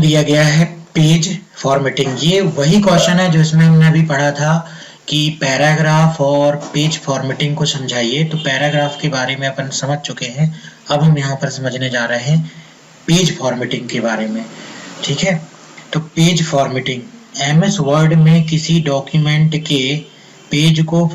दिया गया है पेज फॉर्मेटिंग। ये वही क्वेश्चन है जो इसमें हमने अभी पढ़ा था कि पैराग्राफ और पेज फॉर्मेटिंग को समझाइए। तो पैराग्राफ के बारे में अपन समझ चुके हैं, अब हम यहाँ पर समझने जा रहे हैं पेज फॉर्मेटिंग के बारे में। ठीक है, तो पेज फॉर्मेटिंग एमएस वर्ड में किसी डॉक्यूमेंट के पेज को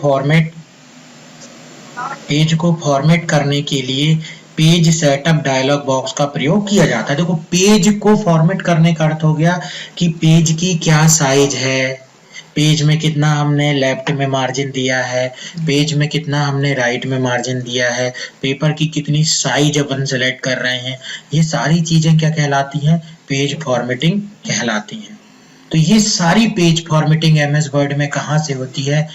फॉर्मेट करने के लिए पेज सेटअप डायलॉग बॉक्स का प्रयोग किया जाता है। देखो, पेज को फॉर्मेट करने का अर्थ हो गया कि पेज की क्या साइज है, पेज में कितना हमने लेफ्ट में मार्जिन दिया है, पेज में कितना हमने राइट में मार्जिन दिया है, पेपर की कितनी साइज अपन सेलेक्ट कर रहे हैं, ये सारी चीजें क्या कहलाती हैं? पेज फॉर्मेटिंग कहलाती हैं। तो ये सारी पेज फॉर्मेटिंग एमएस वर्ड में कहाँ से होती है?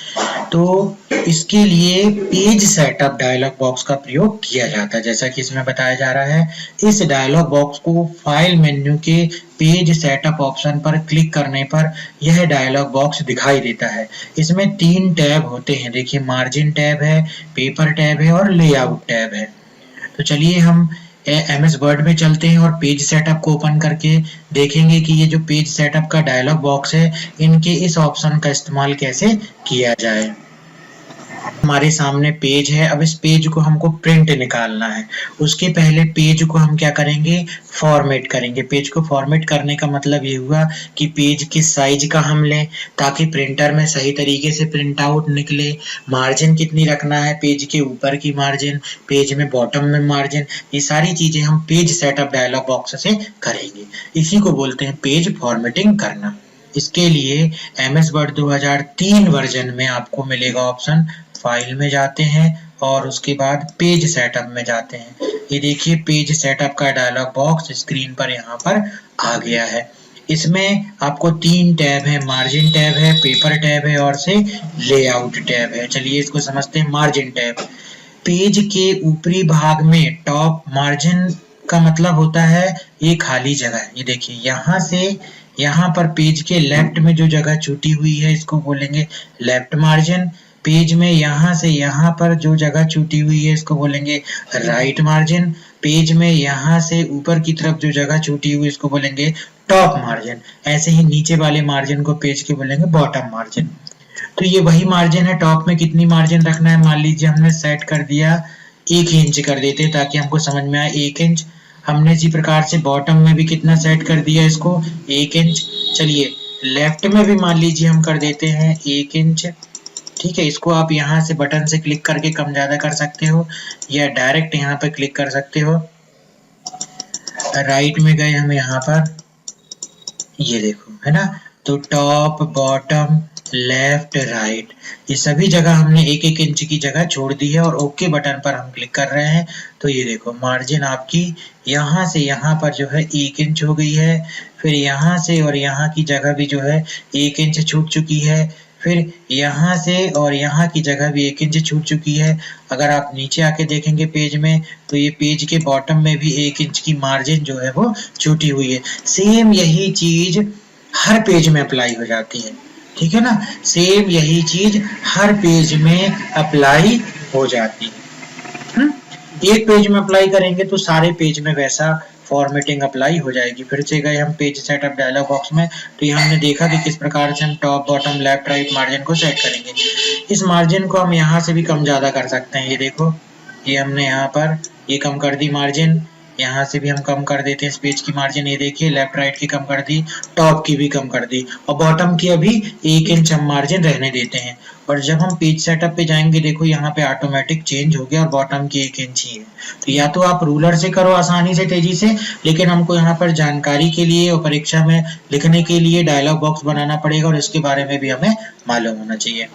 तो इसके लिए पेज सेटअप डायलॉग बॉक्स का प्रयोग किया जाता है। जैसा कि इसमें बताया जा रहा है, इस डायलॉग बॉक्स को फाइल मेन्यू के पेज सेटअप ऑप्शन पर क्लिक करने पर यह डायलॉग बॉक्स दिखाई देता है। इसमें 3 टैब होते हैं। देखिए, मार्जिन टैब है, पेपर टैब है और लेआउट टैब है। तो चलिए हम एमएस वर्ड में चलते हैं और पेज सेटअप को ओपन करके देखेंगे कि ये जो पेज सेटअप का डायलॉग बॉक्स है, इनके इस ऑप्शन का इस्तेमाल कैसे किया जाए। हमारे सामने पेज है, अब इस पेज को हमको प्रिंट निकालना है। उसके पहले पेज को हम क्या करेंगे? फॉर्मेट करेंगे। पेज को फॉर्मेट करने का मतलब ये हुआ कि पेज की साइज का हम लें ताकि प्रिंटर में सही तरीके से प्रिंट आउट निकले। मार्जिन कितनी रखना है, पेज के ऊपर की मार्जिन, पेज में बॉटम में मार्जिन, ये सारी चीजें हम पेज सेटअप डायलॉग बॉक्स से करेंगे। इसी को बोलते हैं पेज फॉर्मेटिंग करना। इसके लिए एमएस वर्ड 2003 वर्जन में आपको मिलेगा ऑप्शन, फाइल में जाते हैं और उसके बाद पेज सेटअप में जाते हैं। ये देखिए, पेज सेटअप का डायलॉग बॉक्स स्क्रीन पर यहाँ पर आ गया है। इसमें आपको 3 टैब है, मार्जिन टैब है, पेपर टैब है और से लेआउट टैब है। चलिए इसको समझते हैं। मार्जिन टैब, पेज के ऊपरी भाग में टॉप मार्जिन का मतलब होता है ये खाली जगह। ये देखिए, यहाँ से यहाँ पर पेज के लेफ्ट में जो जगह छूटी हुई है इसको बोलेंगे लेफ्ट मार्जिन। पेज में यहाँ से यहाँ पर जो जगह छूटी हुई है इसको बोलेंगे राइट मार्जिन। पेज में यहाँ से ऊपर की तरफ जो जगह छूटी हुई है इसको बोलेंगे टॉप मार्जिन। ऐसे ही नीचे वाले मार्जिन को पेज के बोलेंगे बॉटम मार्जिन। तो ये वही मार्जिन है। टॉप में कितनी मार्जिन रखना है, मान लीजिए हमने सेट कर दिया 1 इंच कर देते ताकि हमको समझ में आए 1 इंच। हमने इसी प्रकार से बॉटम में भी कितना सेट कर दिया इसको, 1 इंच। चलिए लेफ्ट में भी मान लीजिए हम कर देते हैं 1 इंच। ठीक है, इसको आप यहाँ से बटन से क्लिक करके कम ज्यादा कर सकते हो या डायरेक्ट यहाँ पे क्लिक कर सकते हो। राइट में गए हम यहाँ पर, ये देखो, है ना। तो टॉप, बॉटम, लेफ्ट, राइट, ये सभी जगह हमने 1-1 इंच की जगह छोड़ दी है और ओके बटन पर हम क्लिक कर रहे हैं। तो ये देखो, मार्जिन आपकी यहाँ से यहाँ पर जो है 1 इंच हो गई है। फिर यहाँ से और यहाँ की जगह भी जो है 1 इंच छूट चुकी है। फिर यहाँ से और यहाँ की जगह भी 1 इंच छूट चुकी है। अगर आप नीचे आके देखेंगे पेज में, तो ये पेज के बॉटम में भी 1 इंच की मार्जिन जो है वो छूटी हुई है। सेम यही चीज हर पेज में अप्लाई हो जाती है। ठीक है ना, सेम यही चीज हर पेज में अप्लाई हो जाती है। एक पेज में अप्लाई करेंगे तो सारे पेज में वैसा फॉर्मेटिंग अप्लाई हो जाएगी। फिर से गए हम पेज सेटअप डायलॉग बॉक्स में, तो ये हमने देखा कि किस प्रकार से हम top, bottom, left, right margin को सेट करेंगे। इस मार्जिन को हम यहाँ से भी कम ज्यादा कर सकते हैं। ये देखो, ये हमने यहाँ पर ये कम कर दी मार्जिन, यहाँ से भी हम कम कर देते हैं इस पेज की मार्जिन। ये देखिए, लेफ्ट राइट की कम कर दी, टॉप की भी कम कर दी और बॉटम की अभी 1 इंच हम मार्जिन रहने देते हैं। और जब हम पेज सेटअप पे जाएंगे, देखो यहाँ पे ऑटोमेटिक चेंज हो गया और बॉटम की 1 इंच ही है। तो या तो आप रूलर से करो आसानी से, तेजी से, लेकिन हमको यहाँ पर जानकारी के लिए और परीक्षा में लिखने के लिए डायलॉग बॉक्स बनाना पड़ेगा और इसके बारे में भी हमें मालूम होना चाहिए।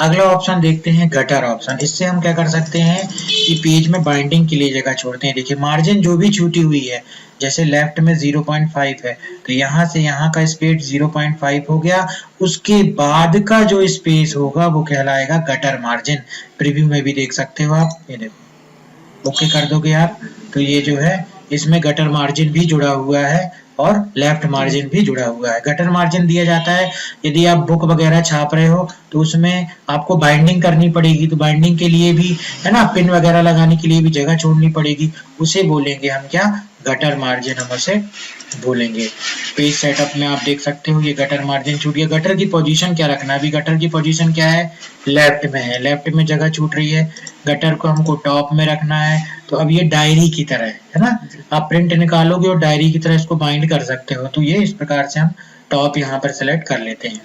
अगला ऑप्शन देखते हैं, गटर ऑप्शन। इससे हम क्या कर सकते हैं कि पेज में बाइंडिंग के लिए जगह छोड़ते हैं। देखिए, मार्जिन जो भी छूटी हुई है, जैसे लेफ्ट में 0.5 है, तो यहाँ से यहाँ का स्पेस 0.5 हो गया। उसके बाद का जो स्पेस होगा वो कहलाएगा गटर मार्जिन। प्रीव्यू में भी देख सकते हो आप, ये देखो, ओके कर दोगे आप, तो ये जो है इसमें गटर मार्जिन भी जुड़ा हुआ है। और लेफ्ट मार्जिन भी जुड़ा हुआ है। गटर मार्जिन दिया जाता है यदि आप बुक वगैरह छाप रहे हो तो उसमें आपको बाइंडिंग करनी पड़ेगी, तो बाइंडिंग के लिए भी है ना, पिन वगैरह लगाने के लिए भी जगह छोड़नी पड़ेगी, उसे बोलेंगे हम क्या, गटर मार्जिन हम उसे बोलेंगे। पेज सेटअप में आप देख सकते हो ये गटर मार्जिन छूट गया। गटर की पोजीशन क्या रखना है, अभी गटर की पोजीशन क्या है, लेफ्ट में है, लेफ्ट में जगह छूट रही है, गटर को हमको टॉप में रखना है। तो अब ये डायरी की तरह है ना, आप प्रिंट निकालोगे और डायरी की तरह इसको बाइंड कर सकते हो, तो ये इस प्रकार से हम टॉप यहाँ पर सेलेक्ट कर लेते हैं।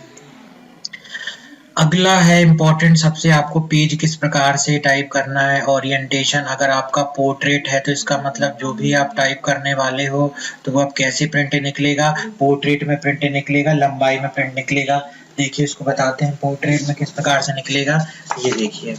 अगला है इम्पोर्टेंट सबसे, आपको पेज किस प्रकार से टाइप करना है, ओरिएंटेशन। अगर आपका पोर्ट्रेट है तो इसका मतलब जो भी आप टाइप करने वाले हो तो वो अब कैसे प्रिंट निकलेगा, पोर्ट्रेट में प्रिंट निकलेगा, लंबाई में प्रिंट निकलेगा। देखिए इसको बताते हैं पोर्ट्रेट में किस प्रकार से निकलेगा। ये देखिए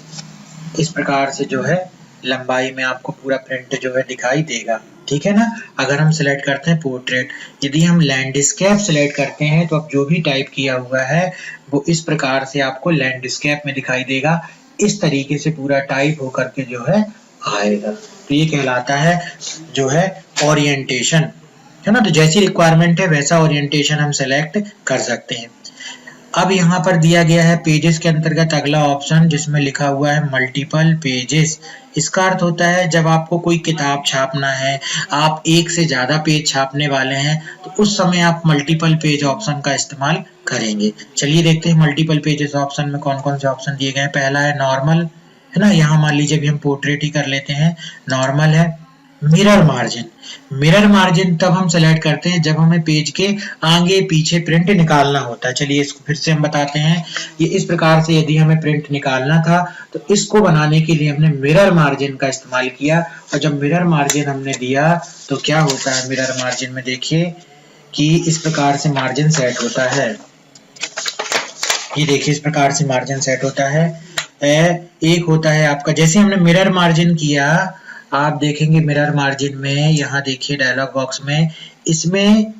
इस प्रकार से जो है लंबाई में आपको पूरा प्रिंट जो है दिखाई देगा, ठीक है ना। अगर हम सिलेक्ट करते हैं पोर्ट्रेट, यदि हम लैंडस्केप सिलेक्ट करते हैं तो अब जो भी टाइप किया हुआ है वो इस प्रकार से आपको लैंडस्केप में दिखाई देगा, इस तरीके से पूरा टाइप होकर के जो है आएगा। तो ये कहलाता है जो है ओरिएंटेशन, है ना। तो जैसी रिक्वायरमेंट है वैसा ओरिएंटेशन हम सेलेक्ट कर सकते हैं। अब यहाँ पर दिया गया है पेजेस के अंतर्गत अगला ऑप्शन जिसमें लिखा हुआ है मल्टीपल पेजेस। इसका अर्थ होता है जब आपको कोई किताब छापना है, आप एक से ज्यादा पेज छापने वाले हैं, तो उस समय आप मल्टीपल पेज ऑप्शन का इस्तेमाल करेंगे। चलिए देखते हैं मल्टीपल पेजेस ऑप्शन में कौन कौन से ऑप्शन दिए गए हैं। पहला है नॉर्मल, है ना, यहाँ मान लीजिए अभी हम पोर्ट्रेट ही कर लेते हैं, नॉर्मल है। मिरर मार्जिन, मिरर मार्जिन तब हम सेलेक्ट करते हैं जब हमें पेज के आगे पीछे प्रिंट निकालना होता है। चलिए इसको फिर से हम बताते हैं। ये इस प्रकार से यदि हमें प्रिंट निकालना था तो इसको बनाने के लिए हमने मिरर मार्जिन का इस्तेमाल किया, और जब मिरर मार्जिन हमने दिया तो क्या होता है, मिरर मार्जिन में देखिए कि इस प्रकार से मार्जिन सेट होता है। ये देखिए इस प्रकार से मार्जिन सेट होता है। एक होता है आपका, जैसे हमने मिरर मार्जिन किया, आप देखेंगे मिरर मार्जिन में, यहाँ देखिए डायलॉग बॉक्स में, इसमें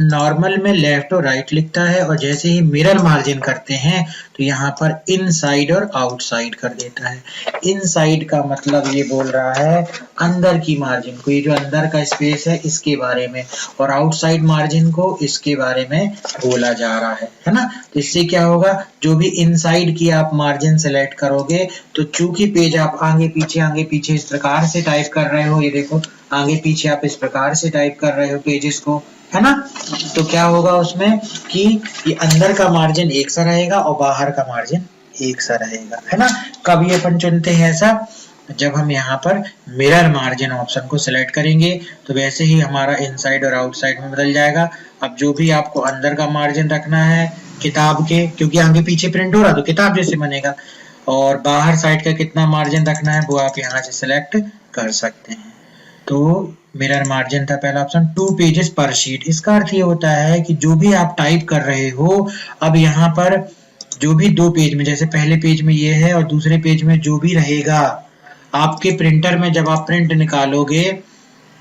नॉर्मल में लेफ्ट और राइट लिखता है, और जैसे ही मिरर मार्जिन करते हैं तो यहाँ पर इनसाइड और आउटसाइड कर देता है। इनसाइड का मतलब ये बोल रहा है अंदर की मार्जिन को, ये जो अंदर का स्पेस है इसके बारे में, और आउटसाइड मार्जिन को इसके बारे में बोला जा रहा है ना। तो इससे क्या होगा, जो भी इनसाइड की आप मार्जिन सेलेक्ट करोगे तो चूंकि पेज आप आगे पीछे इस प्रकार से टाइप कर रहे हो, ये देखो आगे पीछे आप इस प्रकार से टाइप कर रहे हो पेजेस को, है ना, तो क्या होगा उसमें कि ये अंदर का मार्जिन एक सा रहेगा और बाहर का मार्जिन एक सा रहेगा, है ना। कब ये अपन चुनते हैं ऐसा, जब हम यहाँ पर मिरर मार्जिन ऑप्शन को सिलेक्ट करेंगे तो वैसे ही हमारा इनसाइड और आउटसाइड में बदल जाएगा। अब जो भी आपको अंदर का मार्जिन रखना है किताब के, क्योंकि आगे पीछे प्रिंट हो रहा तो किताब जैसे बनेगा, और बाहर साइड का कितना मार्जिन रखना है वो आप यहाँ से सिलेक्ट कर सकते हैं। तो मिरर मार्जिन था पहला ऑप्शन। 2 पेजेस पर शीट, इसका अर्थ ये होता है कि जो भी आप टाइप कर रहे हो, अब यहाँ पर जो भी 2 पेज में, जैसे पहले पेज में ये है और दूसरे पेज में जो भी रहेगा आपके प्रिंटर में, जब आप प्रिंट निकालोगे,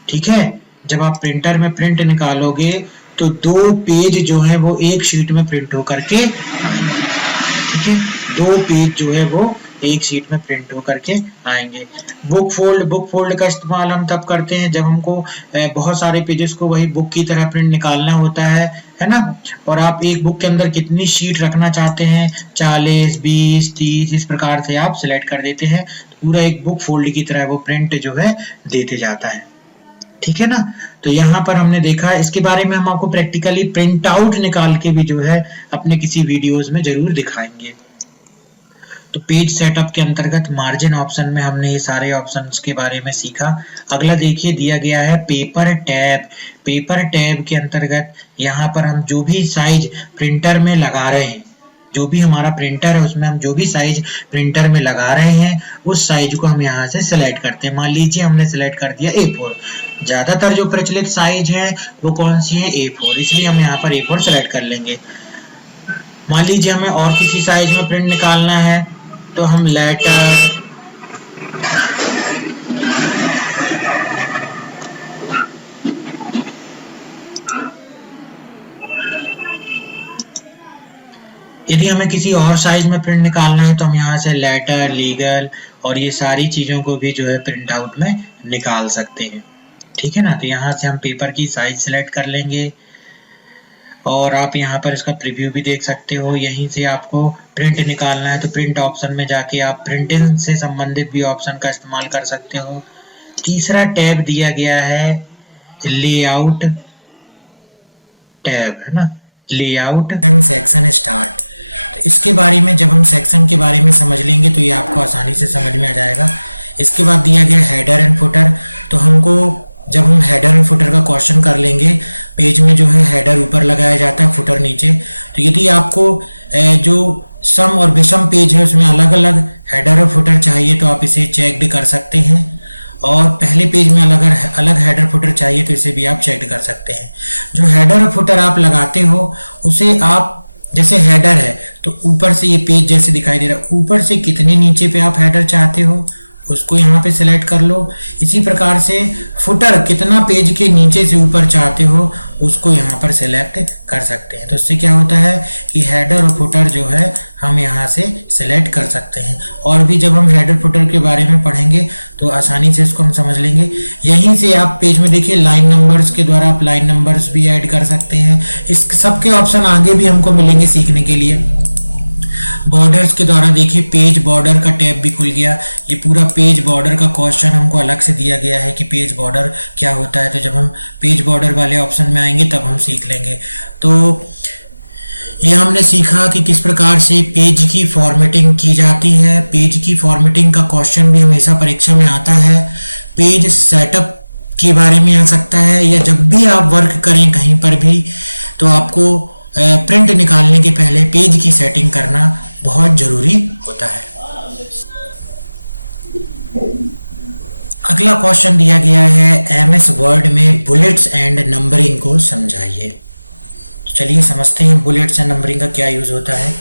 ठीक है, जब आप प्रिंटर में प्रिंट निकालोगे तो 2 पेज जो है वो एक शीट में प्रिंट होकर के, ठीक है, 2 पेज जो है वो एक शीट में प्रिंट होकर के आएंगे। बुक फोल्ड का इस्तेमाल हम तब करते हैं जब हमको बहुत सारे पेजेस को वही बुक की तरह प्रिंट निकालना होता है ना, और आप एक बुक के अंदर कितनी शीट रखना चाहते हैं, 40, 20, 30, इस प्रकार से आप सिलेक्ट कर देते हैं, तो पूरा एक बुक फोल्ड की तरह वो प्रिंट जो है देते जाता है, ठीक है ना। तो यहाँ पर हमने देखा, इसके बारे में हम आपको प्रैक्टिकली प्रिंट आउट निकाल के भी जो है अपने किसी वीडियोस में जरूर दिखाएंगे। तो पेज सेटअप के अंतर्गत मार्जिन ऑप्शन में हमने ये सारे ऑप्शंस के बारे में सीखा। अगला देखिए दिया गया है पेपर टैब। पेपर टैब के अंतर्गत यहाँ पर हम जो भी साइज प्रिंटर में लगा रहे हैं, जो भी हमारा प्रिंटर है उसमें हम जो भी साइज प्रिंटर में लगा रहे हैं उस साइज को हम यहाँ से सिलेक्ट करते हैं। मान लीजिए हमने सिलेक्ट कर दिया A4, ज्यादातर जो प्रचलित साइज है वो कौन सी है, A4, इसलिए हम यहाँ पर A4 सिलेक्ट कर लेंगे। मान लीजिए हमें और किसी साइज में प्रिंट निकालना है तो हम लेटर, यदि हमें किसी और साइज में प्रिंट निकालना है तो हम यहाँ से लेटर, लीगल और ये सारी चीजों को भी जो है प्रिंट आउट में निकाल सकते हैं। ठीक है ना। तो यहाँ से हम पेपर की साइज सेलेक्ट कर लेंगे और आप यहाँ पर इसका प्रीव्यू भी देख सकते हो। यहीं से आपको प्रिंट निकालना है तो प्रिंट ऑप्शन में जाके आप प्रिंटिंग से संबंधित भी ऑप्शन का इस्तेमाल कर सकते हो। तीसरा टैब दिया गया है लेआउट टैब, है ना, लेआउट एंड सेक्शन स्टार्ट। तो इसके बारे में जब हम सेक्शन के बारे में समझ लेंगे तो ये आपको आसानी से समझ में आ जाएगा। इसके बाद दिया गया हेडर एंड फुटर। तो हमको जब हम हेडर एंड फुटर का क्वेश्चन कर लेंगे, पेज में जो है हेडर ऊपर लगाया जाता है, फुटर नीचे। तो यदि आपको जो सम और विषम पेज है उसमें अलग अलग हेडर और फुटर चाहिए तो आप इसे चेक कर सकते हैं, और पहले पेज में अलग अलग हेडर फुटर चाहिए तो इसे भी आप चेक कर सकते हैं। जो हेडर और फुटर आप लगाते हो उसे आप, जैसे हेडर है तो ऊपर से ये पेज जैसे दिखाई दे रहा है, ऊपर से कितने नीचे पे आप हेडर चाहते हो उसको यहाँ पे सिलेक्ट कर लो। इसी प्रकार से फुटर कितना पेज के नीचे से ऊपर चाहते हो उसको यहाँ पर सिलेक्ट कर सकते हैं। तो इससे क्या होता है कि हेडर और फुटर जो है हम यहाँ से सिलेक्ट कर सकते हैं। और भी जब हम हेडर फुटर के बारे में पढ़ेंगे तो आसानी से इसको हम समझ लेंगे। यहीं से आप पेज में देखिए लाइन नंबर्स के द्वारा आप लाइन नंबर्स भी ऐड कर सकते हैं। इस सबके ऑप्शन आगे भी हमको मिलेंगे सीखने के लिए। बॉर्डर्स के द्वारा देखिए पेज बॉर्डर का टैब भी खुल गया। ये पूरा पेज बॉर्डर का क्वेश्चन हमको अलग से दिया गया है कि पेज बॉर्डर क्या होता है। तो जब हम पेज बॉर्डर वाले ऑप्शन में आएंगे तब हम सीख लेंगे। तो ये हमने सीखा कि किस प्रकार से पेज की फॉर्मेटिंग की जाती है। पेज की फॉर्मेटिंग का क्वेश्चन भी हमेशा परीक्षा में आता है। पेज सेटअप के बारे में आ सकता है, या जब भी आप वर्क करें कहीं पर भी तो आपको प्रिंट निकालने के पहले पेज की सेटिंग करना बहुत जरूरी होता है। अगला क्वेश्चन दिया गया है एमएस वर्ड में बुलेट्स एंड नंबरिंग को समझाइए। तो चलिए समझते हैं बुलेट्स एंड नंबरिंग का क्या यूज होता है।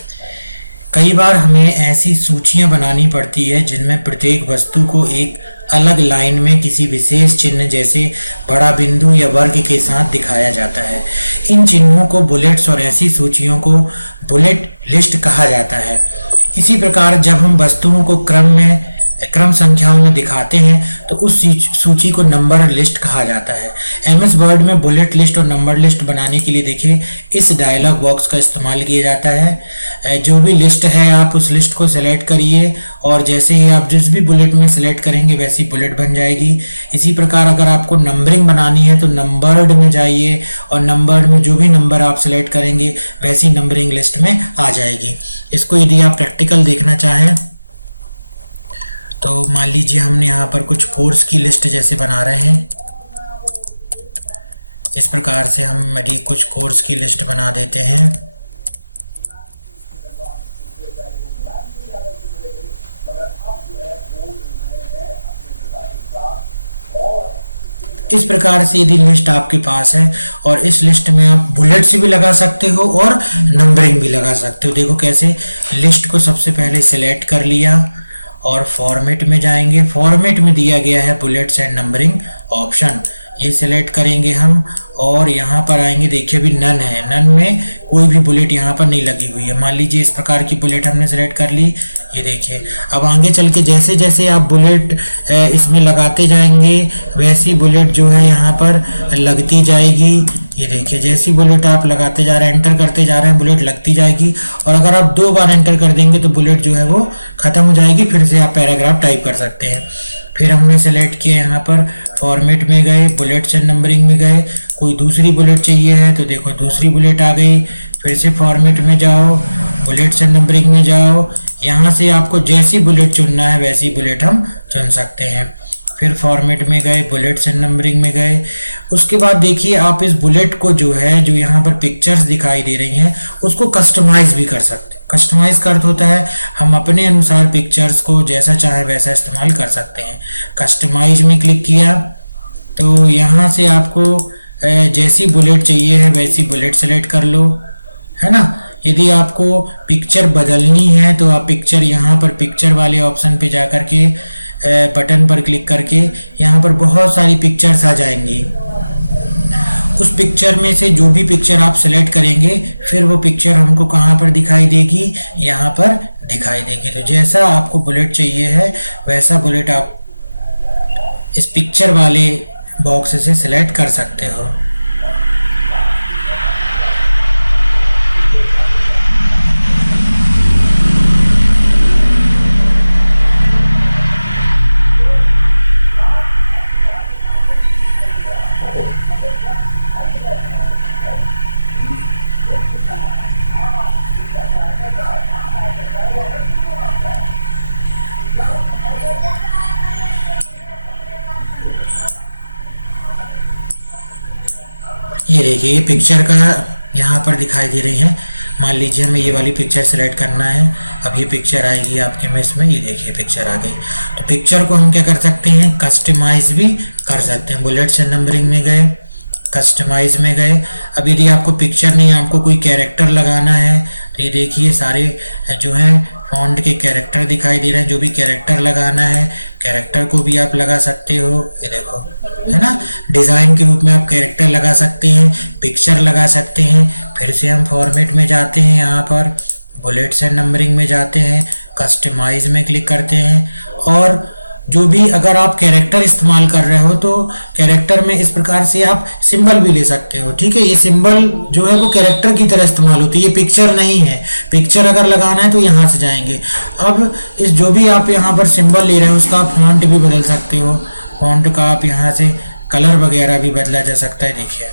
कई बार हमें ऐसी सूचियां बनानी पड़ती है जिनमें प्रत्येक वस्तु को एक अलग लाइन में किसी विशेष चिन्ह जैसे बड़ा बिंदु या वर्ग के साथ दिखाया जाता है। इन चिन्हों को बुलेट्स और ऐसी सूचियों को बुलेट लिस्ट कहा जाता है। इसी प्रकार जब हम वस्तुओं को क्रम संख्याओं में दिखाते हैं तो उस सूची को नंबर लिस्ट कहा जाता है। एमएस वर्ड में बुलेट लिस्ट और नंबर लिस्ट बनाने के लिए देखिए इस डायलॉग बॉक्स का इस्तेमाल किया जाता है। जो भी लिस्ट है आप उस लिस्ट को सिलेक्ट करिए और जैसे ही आप जिस भी बुलेट में सिलेक्ट करेंगे वैसी बुलेट बन जाएगी। इसी प्रकार अगर आपको नंबरिंग बनानी है तो नंबर्ड में जाइए और नंबर्ड में जो भी नंबर आप सिलेक्ट करेंगे वैसी नंबरिंग लिस्ट में आ जाएगी। इसको यदि आप प्रैक्टिकल देखना चाहें तो मान लीजिए हमने यहाँ पर कुछ कोर्स की लिस्ट जैसे बना रहे हैं। इस प्रकार से हम यदि कुछ कोर्स की लिस्ट बना देते हैं इस प्रकार से यदि लिस्ट आपके पास है और इस लिस्ट में आप बुलेट्स भी लगा सकते हो और नंबरिंग भी लगा सकते हो। देखो कैसे, लिस्ट को सबसे पहले सिलेक्ट कर लिया और फॉर्मेट में जाएंगे। फॉर्मेट में दिया गया है बुलेट्स एंड नंबरिंग ऑप्शन, ये सिलेक्ट करेंगे हम और यहाँ पर आएंगे। देखिए अभी नन है, नन में कोई भी बुलेट यहाँ पर नहीं लगी हुई है। मान लीजिए इस प्रकार की बुलेट हमने सिलेक्ट कर ली। ये देखिए अब आगे चल के जैसे जैसे आप बुलेट इसमें लगाते जाएंगे वैसी बुलेट जो है यहाँ पर लगती जाएगी। ये देखिए जैसी बुलेट आप लगाते जा रहे हैं, एंटर करते जा रहे हैं, बुलेट लगती जाएगी। और अगर आप 2 बार एंटर कर देंगे तो बुलेट जो है वो खत्म हो जाएगी। फिर से आप पैराग्राफ टाइप कर सकते हैं। फिर हमने सेलेक्ट किया, यहाँ पर फॉर्मेट में गए, बुलेट्स एंड नंबरिंग में गए। कोई दूसरी बुलेट चाहिए है तो देखो दूसरी बुलेट आ गई। फिर से फॉर्मेट में जाओ, बुलेट्स एंड नंबरिंग में जाओ। यहाँ से आपको जैसी बुलेट चुनना है वैसी बुलेट हम चुन सकते हैं। फिर फॉर्मेट में गए, बुलेट्स एंड नंबरिंग में गए। उसके बाद देखिए आप इस बुलेट को जो है, जो यहाँ पर पिक्चर्स दिखाई दे रही हैं, उसको कस्टमाइज भी कर सकते हैं। कस्टमाइज का अर्थ होता है हम अपने अनुसार पिक्चर्स को जैसा चाहे वैसा इस्तेमाल कर सकते हैं। कस्टमाइज में क्लिक किया तो यहाँ से आपको जैसी बुलेट चाहिए है वैसी बुलेट सेलेक्ट कर लो, है ना। यदि आपको पिक्चर बदलनी है तो आप पिक्चर, यहाँ पर पिक्चर वाले ऑप्शन पे जा कर के बटन पर क्लिक करके यहाँ पर बहुत सारी पिक्चर्स आ जाएंगी। उस पिक्चर में से जो भी पिक्चर आप सेलेक्ट करेंगे फिर वो पिक्चर हमको कहाँ पर दिखाई देगी, यहाँ पर दिखाई देगी। तो जैसा आपको बुलेट चाहिए है वैसा बुलेट आप इस पिक्चर वाले बॉक्स से सिलेक्ट कर सकते हो। ये देखिए ये पिक्चर का यहाँ पर दिखाई दे रही है। मान लीजिए हमें ये वाली पिक्चर सेलेक्ट करना है। अब ये पिक्चर आएगी आपके मेस में, ये देखिए पिक्चर आ गई। तो पिक्चर को हम क्या कर सकते हैं, कस्टमाइज भी कर सकते हैं। बुलेट्स एंड नंबरिंग में गए, कस्टमाइज में गए। अब यदि आपको पिक्चर नहीं, आपको कोई कैरेक्टर लगाना है तो ये देखिए सारे जो हैं फॉन्ट के कैरेक्टर दिखाई दे रहे हैं। जो भी कैरेक्टर लगाना है कैरेक्टर को भी आप लगा सकते हो। ये देखो है ना, डिज़ाइन के रूप में आप कैरेक्टर लगा सकते हैं, पिक्चर लगा सकते हैं। फिर से हम फॉर्मेट में जाते हैं, यहाँ पर बुलेट्स एंड नंबरिंग में जाते हैं, कस्टमाइज में क्लिक करते हैं। और जो भी अगर आप कैरेक्टर इस्तेमाल कर रहे हो तो कैरेक्टर में इस प्रकार से आप सिंबल भी ले सकते हो। ठीक है, ये सिंबल जो है वो कैरेक्टर की तरह इस्तेमाल होती है, ये पिक्चर नहीं है। पिक्चर अगर लगाना है तो यहाँ से जाएंगे। अब इस जो भी आप यहाँ पर सिंबल ले रहे हो उसका आप फॉन्ट भी बदल सकते हो। फॉन्ट का आप यहाँ से कलर वगैरह भी बदला जा सकता है। देखिए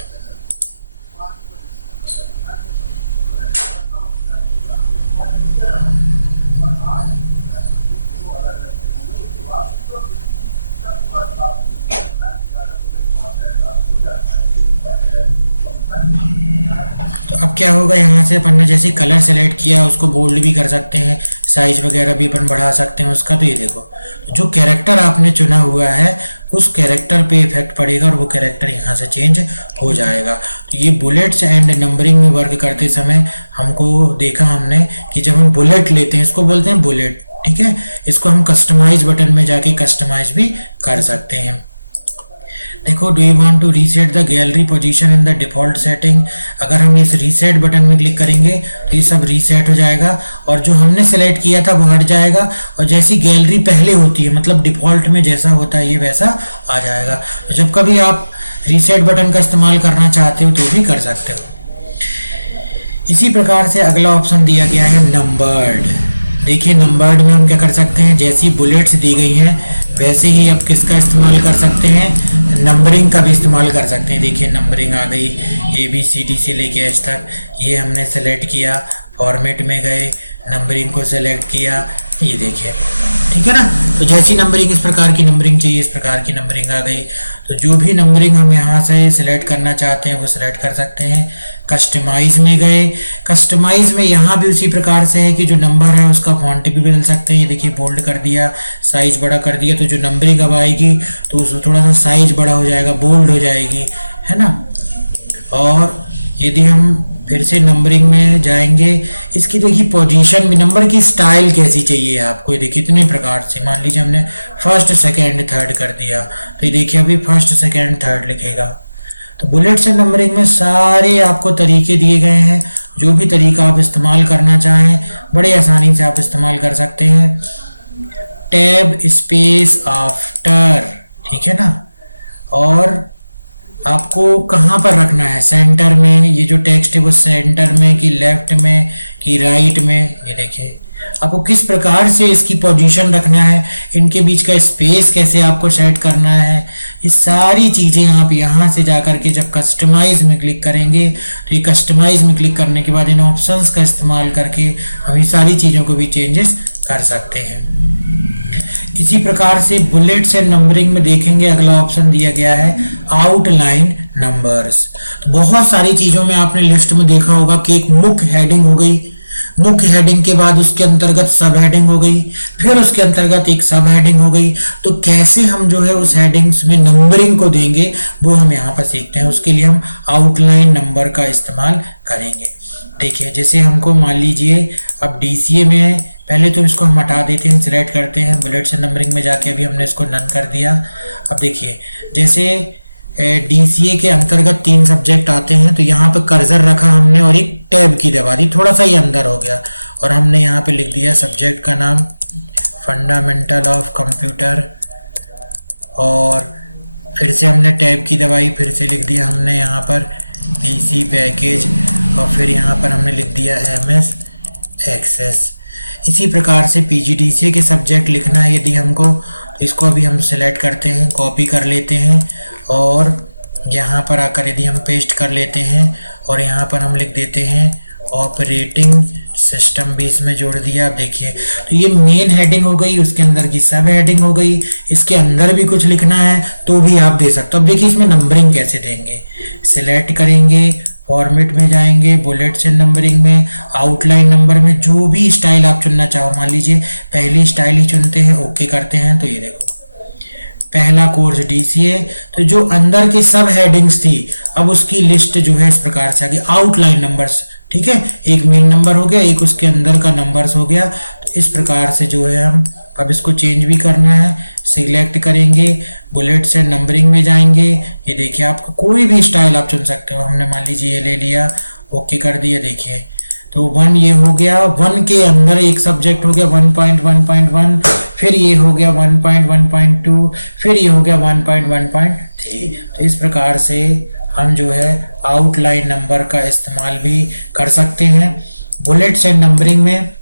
अब क्या होगा, यहाँ से अपन ने जैसे कलर सेलेक्ट किया उसको बोल्ड भी कर सकते हैं, साइज वगैरह भी अपन बढ़ा सकते हैं उसका। तो ये देखो जो कैरेक्टर आपने चुना हुआ है उस कैरेक्टर पे इफेक्ट पड़ेगा और वो कैरेक्टर यहाँ से चेंज हो जाएगा। तो ये बुलेट्स एंड नंबरिंग में वर्क करते समय हमको देखा हमने कि जब हम बुलेट लेते हैं, इसको बोलते हैं बुलेट। ठीक है, इसको हम कस्टमाइज बटन में जाके कस्टमाइज भी कर सकते हैं। देखो, do you want to reset the gallery position in the default setting. अगर हम इस रीसेट बटन में क्लिक करेंगे तो ये सब रीसेट हो जाएगा और जो हमने सेलेक्ट किया था वो हट जाएगा। और जैसी गैलरी पहले होती है, मतलब डिफॉल्ट में जैसा होता है ये वैसा आ जाएगा। तो जब कभी आप रीसेट बटन का इस्तेमाल करना चाहते हो तो भी कर सकते हो। इसी प्रकार से अगला ऑप्शन दिया गया है नंबर्ड। देखिए नंबर्ड में हम क्या कर सकते हैं, जैसी बुलेट्स दी गई हैं वैसे ही अब किसका इस्तेमाल कर सकते हैं, नंबरिंग का भी इस्तेमाल कर सकते हैं। देखिए नंबरिंग आ गई, ABCD से लेके एच तक। ये हमने सेलेक्ट किया, फॉर्मेट में गए, नंबरिंग को सेलेक्ट किया, ये देखिए। ठीक है ना, तो जैसी नंबरिंग इस प्रकार की नंबरिंग चाहिए इस प्रकार की नंबरिंग आ गई। तो जो भी नंबरिंग हम यहाँ से सिलेक्ट करना चाहते हैं वो सिलेक्ट कर सकते हैं। कस्टमाइज में गए, कस्टमाइज में यहाँ भी उसी प्रकार से है कि जो नंबर है उसका फॉन्ट भी बदल सकते हैं। ये देखिए बोल्ड कर दिया, साइज बड़ा कर दिया, तो जो नंबरिंग अब आएगी तो उसमें थोड़ा सा साइज बड़ा हो जाएगा, बोल्ड हो जाएगी, है ना। और यदि हम फिर से नंबरिंग में जाएंगे, इसकी देखिए पोजीशन भी, नंबर की स्टाइल कैसी चाहिए आपको, ये देखिए इतने प्रकार से। मान लीजिए हमने फर्स्ट सेकेंड थर्ड कर दिया तो ये देखिए अभी फर्स्ट सेकेंड थर्ड लिखेगा। तो बुलेट्स एंड नंबरिंग में सारे आपको तरीके दिए गए हैं, जो भी तरीका आप इस्तेमाल करना चाहें बड़े आसानी से आप इस्तेमाल कर सकते हैं। टैब स्पेस आफ्टर, ठीक है ना। और आपको कहाँ पर रखना है, सेंटर में, ये जो टेक्स्ट है वो सेंटर में कि लेफ्ट में कि राइट में, ये देखिए आपको किस प्रकार से इसकी पोजीशन रखना है, इनके बीच का स्पेस कैसे आपको सेट करना है, ये सारी चीज़ें आप यहाँ से जाकर के जब कस्टमाइज में क्लिक करेंगे तो ये कस्टमाइज में क्लिक करने के बाद इन ऑप्शंस का इस्तेमाल करके हम ये सारी चीज़ों को भी चेंजेस कर सकते हैं। इसी प्रकार से बुलेट्स एंड नंबरिंग में देखेंगे अगला ऑप्शन दिया गया है आउटलाइन नंबर्स। तो बहुत सारी चीजों में आपने लिस्ट में देखा होगा कि एक मुख्य हेडिंग हो गई, मुख्य हेडिंग के बाद उसके अंतर्गत सब हेडिंग हो गई, फिर उसके अंतर्गत एक सब हेडिंग हो गई। तो कैसे हम जो है उस हेडिंग्स में नंबरिंग को देंगे वो हम यहाँ पर सीखते हैं। उसके लिए हम आउटलाइन नंबर का इस्तेमाल करेंगे। देखिए जैसे हमको मान लीजिए अब DCA में है, पहले तो इसको हम हटा देते हैं, सिलेक्ट करते हैं, बुलेट्स एंड नंबरिंग में जाके अभी हमने इसको नन कर दिया। अब देखिए जैसे DCA के अंतर्गत 3 सब्जेक्ट आते हैं तो यहाँ पे कर्सर रखा हमने और एक टैब की दबा दी, थोड़ा सा ये अंदर हो गया और हमने यहाँ पे लिख दिया सब्जेक्ट का नाम फंडामेंटल ऑफ कंप्यूटर और फिर से हमने टैब की दबाई, फिर से लिख दिया हमने यहाँ पर पीसी पैकेज और फिर यहाँ पर हमने लिख दिया MS एक्सेस। इसी प्रकार से PGDCA के सब्जेक्ट लिखना है यदि हमको, तो इसको अभी हम सिलेक्ट करते हैं, कॉपी कर लेते हैं और यहाँ पर आकर यदि हम पेस्ट कर लेते हैं और यहाँ पर हम लिख देते हैं ऑपरेटिंग सिस्टम भी इसमें जोड़ दिया। आप देखिए तो ये मेन हेडिंग हो गई, उसके अंदर की सब हेडिंग हो गई। इसके अंदर भी कुछ लिखना है तो भी आप दे सकते हो। अब देखिए इसमें नंबरिंग कैसे देंगे, सिलेक्ट करेंगे, फॉर्मेट में जाएंगे, बुलेट्स एंड नंबरिंग में, आउटलाइन नंबर में, जो भी स्टाइल आप चुनना चाहो, मान लीजिए पहली स्टाइल ही चुनते हैं, ओके करते हैं, तो ये देखो पहला कोर्स DCA। तो जो अंदर की सब हेडिंग्स थी अब उसकी लिस्ट जो है इस प्रकार से आ गई, आउटलाइन नंबर्स, ठीक है, एक मेन नंबर हो गया, एक उसके अंदर का नंबर्स हो गया। तो इस प्रकार से जो है हम अब इसको चेंज भी करना है, सिलेक्ट करेंगे, बुलेट्स एंड नंबरिंग में जाएंगे। ये देखिए आपको कोई भी स्टाइल आप चुन सकते हो, हमने मान लीजिए ये ले लिया, ओके कर दिया। देखिए तो 1 ये हो गया, 1 के अंदर एक सब्जेक्ट हो गया 1.1.1, फिर ये हो गया 1.1.2, फिर ये हो गया 1.1.3। तो इस प्रकार से हम जो है आउटलाइन नंबर का इस्तेमाल भी कर सकते हैं। बुलेट्स एंड नंबरिंग में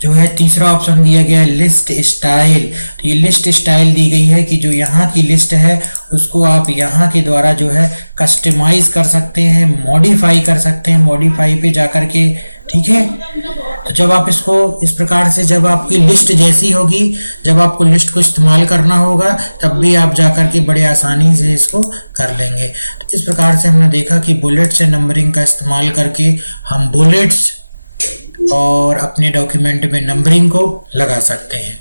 जो है तीसरा ऑप्शन दिया गया है लिस्ट स्टाइल। तो ये लिस्ट स्टाइल दी गई है कि जो यहाँ की लिस्ट है उसको आप यहाँ के द्वारा जो है कस्टमाइज कर सकते हैं, मॉडिफाई कर सकते हैं, मॉडिफाई पे जाकर के, ठीक है। तो जब आप इसको इस प्रकार से, जब आपकी लिस्ट जैसी होगी, जब आपको लिस्ट को इस्तेमाल करना होगा तब भी आप जाकर के बड़े आसानी से इसको कर लेंगे। तो इस प्रकार से हमने देखा कि बुलेट्स एंड नंबरिंग का इस्तेमाल करके हम बुलेट्स और अपने डॉक्यूमेंट में नंबरिंग को लगा सकते हैं।